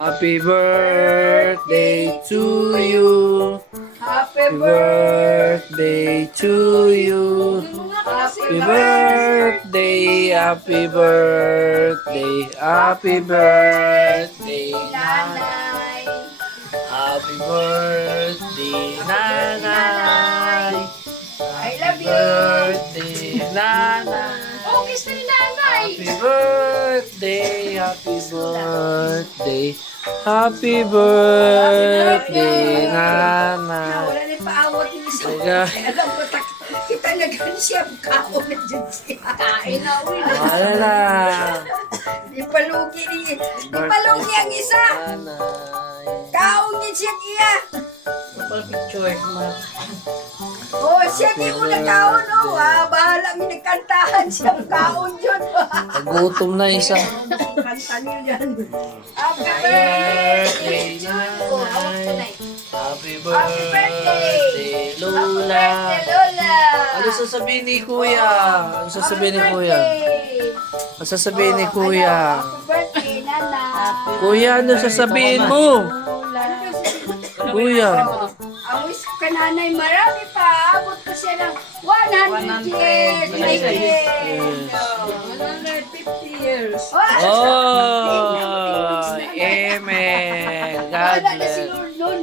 Happy birthday to you. Happy Happy birthday to you. Happy birthday, happy birthday, happy birthday, Nanay. happy birthday, nanay. I love you. Birthday, nanay. Oh, kiss na ni nanay. Happy birthday, happy birthday, happy birthday, nanay. Wala na paawat ni isa. Teka. Alam ko, kita na gan siya. Kaon na dyan siya. Kain na, uy. Wala na. Di palugi ni. Di palugi ang isa. Nanay. Kaon din siya iya. Picture, Oh, siya di mo na kaon, oh. Bahala mi nagkantahan siya. Kaon dyan. Nagutom na isa. Kanta niyo dyan. Happy birthday, birthday. Happy Happy birthday. birthday, Lola. Lola. Ano sasabihin ni Kuya? Ano sasabihin ni Kuya? Ano sasabihin ni Kuya? Happy birthday, Nana. Kuya, ano sasabihin mo? Kuya. Ang wish ko ka nanay, marami pa. Abot ko siya ng 100 years. 150 years. Oh, amen. God Wala na si bless. Lord nun.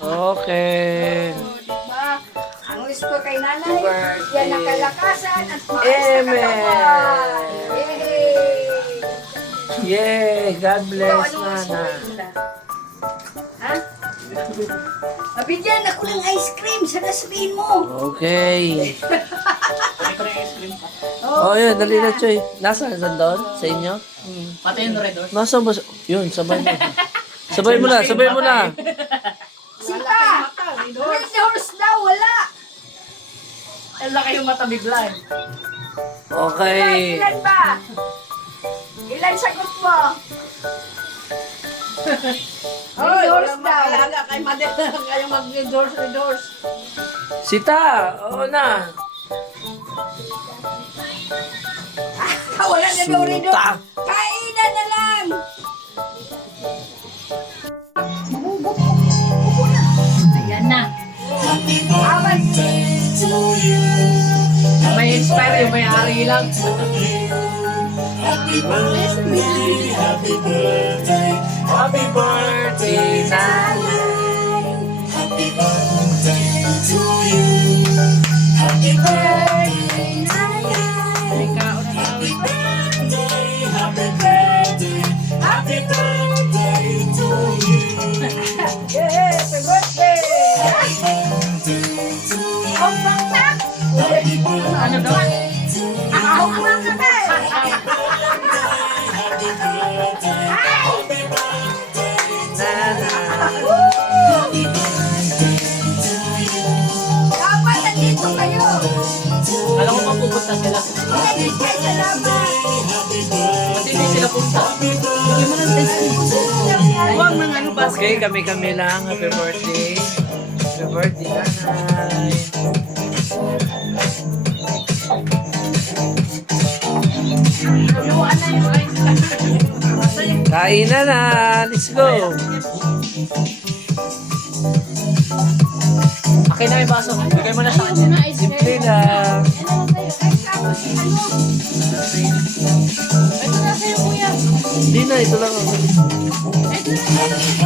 Okay. Diba? Ang wish ko kay nanay, Birthday. yan ang kalakasan at maayos na Amen. katawan. Yay! Yay, God Ikaw, bless, ano ang Nana. wish mo? Ha? Mabigyan ako ng ice cream. Sana sabihin mo. Okay. Oh, yun, dali na, Choy. Nasaan? Saan doon? Sa inyo? Pati yung red horse. Nasaan ba? Yun, sabay mo. Sabay mo na, sabay mo na. Sita! Red horse daw, wala. Ang laki yung mata bigla eh. Okay. Ilan ba? Ilan sagot mo? Red horse daw. Alaga kay Madel kayo mag-endorse. Sita, oo na. Wala na daw red Suta. horse. Kainan na lang. Ayan na. Awan. May inspire yung may-ari lang. Happy birthday, Nana. Yeah, happy birthday. Ang baktak. Ano daw? Ang baktak. Dapat nandito kayo. Alam ko pa pupunta sila. Maraming kayo salamat. Kasi hindi sila punta. Huwag mga ano ba? Okay, kami-kami lang. Happy birthday. Happy birthday, Nanay. Kainan na. Let's go. Akin na yung baso. Bigay mo na sa kanya. Simple lang. Ito na sa'yo kuya. Hindi na, ito lang. Ito na sa'yo.